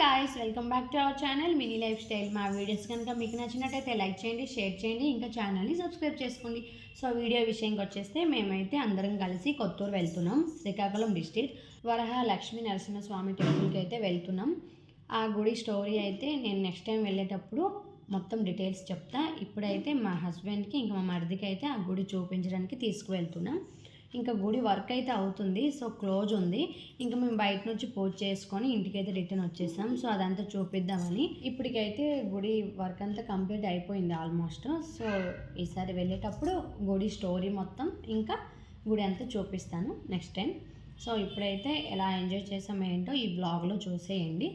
Guys, welcome back to our channel mini life style. మా videos కనుక మీకు నచ్చినట్టయితే లైక్ చేయండి, షేర్ చేయండి, ఇంకా ఛానల్ని సబ్స్క్రైబ్ చేసుకోండి. సో వీడియో విషయంకి వచ్చేస్తే మేమైతే అందరం కలిసి కొత్తూరు వెళ్తున్నాం. శ్రీకాకుళం డిస్ట్రిక్ట్ వరహ లక్ష్మీ నరసింహస్వామి టెంపుల్కి అయితే వెళ్తున్నాం. ఆ గుడి స్టోరీ అయితే నేను నెక్స్ట్ టైం వెళ్ళేటప్పుడు మొత్తం డీటెయిల్స్ చెప్తా. ఇప్పుడైతే మా హస్బెండ్కి ఇంకా మా మరిదికి అయితే ఆ గుడి చూపించడానికి తీసుకువెళ్తున్నాం. ఇంకా గుడి వర్క్ అయితే అవుతుంది, సో క్లోజ్ ఉంది. ఇంకా మేము బయట నుంచి పూజ చేసుకొని ఇంటికైతే రిటర్న్ వచ్చేసాం. సో అదంతా చూపిద్దామని. ఇప్పటికైతే గుడి వర్క్ అంతా కంప్లీట్ అయిపోయింది ఆల్మోస్ట్. సో ఈసారి వెళ్ళేటప్పుడు గుడి స్టోరీ మొత్తం ఇంకా గుడి అంతా చూపిస్తాను నెక్స్ట్ టైం. సో ఇప్పుడైతే ఎలా ఎంజాయ్ చేసాం ఏంటో ఈ బ్లాగ్లో చూసేయండి.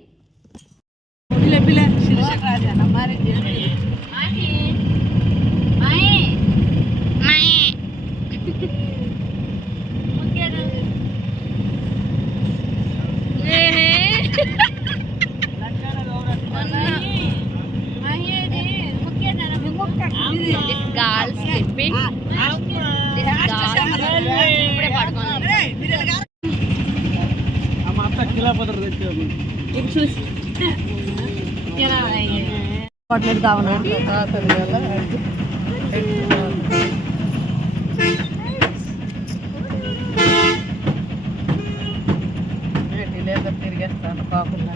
తిరిగేస్తాను కాకుండా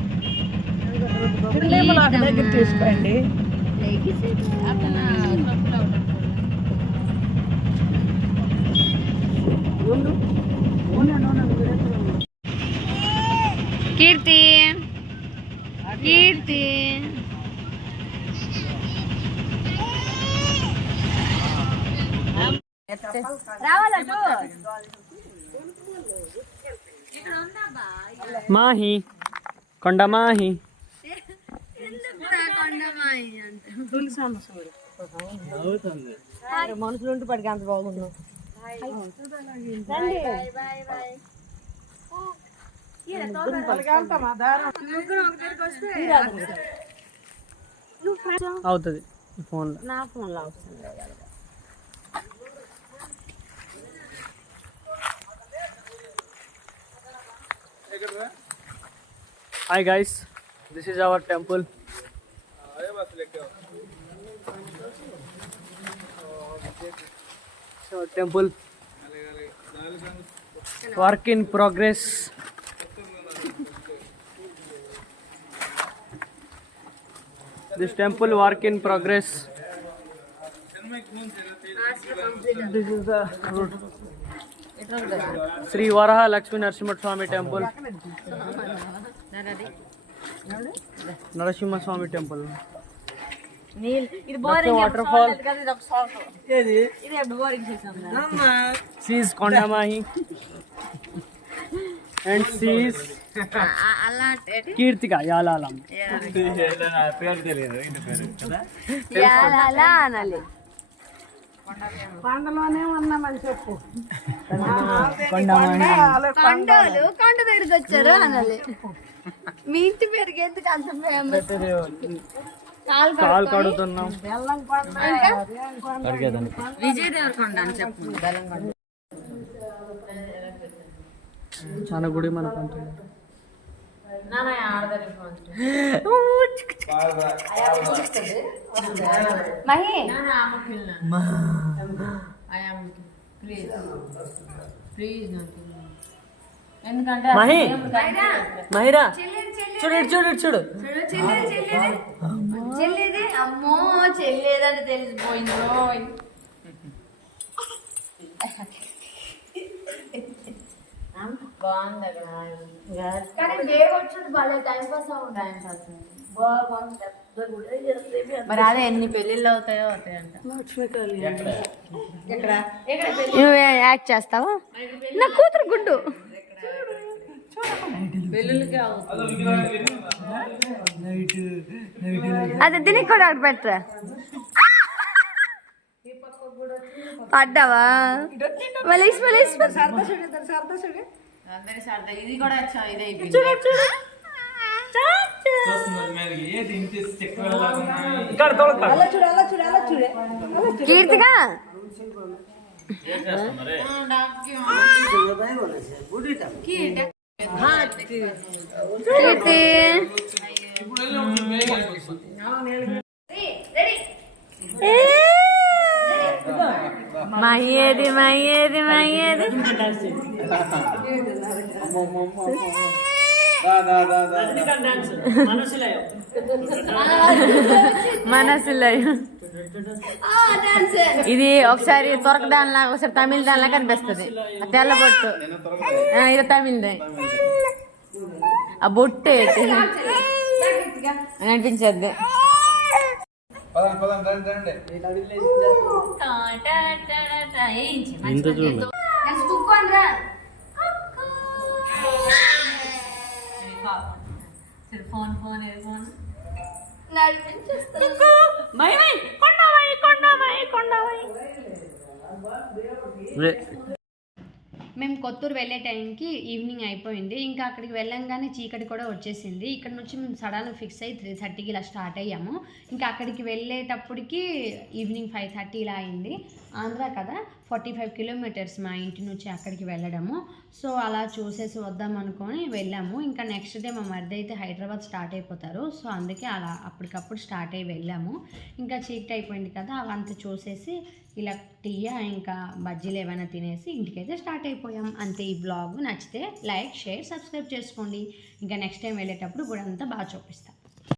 తీసుకోండి. కీర్తి కీర్తి మాహి కొండ మాహి మనుషులు ఉంటే పడికి అంత బాగుండు. అవుతుంది ఫోన్లో, నా ఫోన్లో అవుతుంది. Hi guys, this is our temple. So temple work in progress. This temple work in progress. This is the Sri Varaha Lakshmi Narasimha Swami temple. Narasimha Swami temple. Waterfall. She is Kondamahi and she is Kirtika Yalalam. Yalala anali. కొండలోనే ఉన్నామని చెప్పు. కొండలు కొండ దగ్గరికి వచ్చారు అనాలి. మీ ఇంటి పేరుకి ఎందుకు అంత ఫేమస్? కాలు కడుగుతున్నాం. విజయ్ దేవరకొండ అని చెప్పు. చాలా గుడి మనకు మహిరా చూడు చూడు చూడు చెల్లేది. అమ్మో చెల్లేదంటే తెలిసిపోయిందో. బాగుంది కానీ వేవ్ వచ్చి బాగా టైం పాస్ అవుతుంది. మరి అదే ఎన్ని పెళ్ళిళ్ళు అవుతాయో అవుతాయంట. నువ్వు యాక్ట్ చేస్తావా? నా కూతురు గుడ్డు అదే దీనికి కూడా అక్కడ పెట్టరా. పడ్డావా? ఇది కూడా కీర్తిగా కీర్తి మయ్యేది మయ్యేది మయ్యేది మనసులో ఇది ఒకసారి తొరక దానిలా ఒకసారి తమిళ దానిలా కనిపిస్తుంది తెల్ల బొట్టు ఇది తమిళదే ఆ బొట్టు అనిపించద్ది ఫోన్ ఫోన్ ఫోన్ మేము కొత్తూరు వెళ్ళే టైంకి ఈవినింగ్ అయిపోయింది. ఇంకా అక్కడికి వెళ్ళంగానే చీకటి కూడా వచ్చేసింది. ఇక్కడ నుంచి మేము సడన్ ఫిక్స్ అయ్యి 3:30కి ఇలా స్టార్ట్ అయ్యాము. ఇంకా అక్కడికి వెళ్ళేటప్పటికి ఈవినింగ్ 5:30 ఇలా అయింది. ఆంధ్ర కదా, 45 కిలోమీటర్స్ మా ఇంటి నుంచి అక్కడికి వెళ్ళడము. సో అలా చూసేసి వద్దాం అనుకొని వెళ్ళాము. ఇంకా నెక్స్ట్ డే మా మరిది అయితే హైదరాబాద్ స్టార్ట్ అయిపోతారు. సో అందుకే అలా అప్పటికప్పుడు స్టార్ట్ అయ్యి వెళ్ళాము. ఇంకా చీకటి అయిపోయింది కదా, అవంతా చూసేసి ఇలా టీయా ఇంకా బజ్జీలు ఏమైనా తినేసి ఇంటికైతే స్టార్ట్ అయిపోయాం. అంతే. ఈ బ్లాగ్ నచ్చితే లైక్, షేర్, సబ్స్క్రైబ్ చేసుకోండి. ఇంకా నెక్స్ట్ టైం వెళ్ళేటప్పుడు కూడా అంతా బాగా చూపిస్తాను.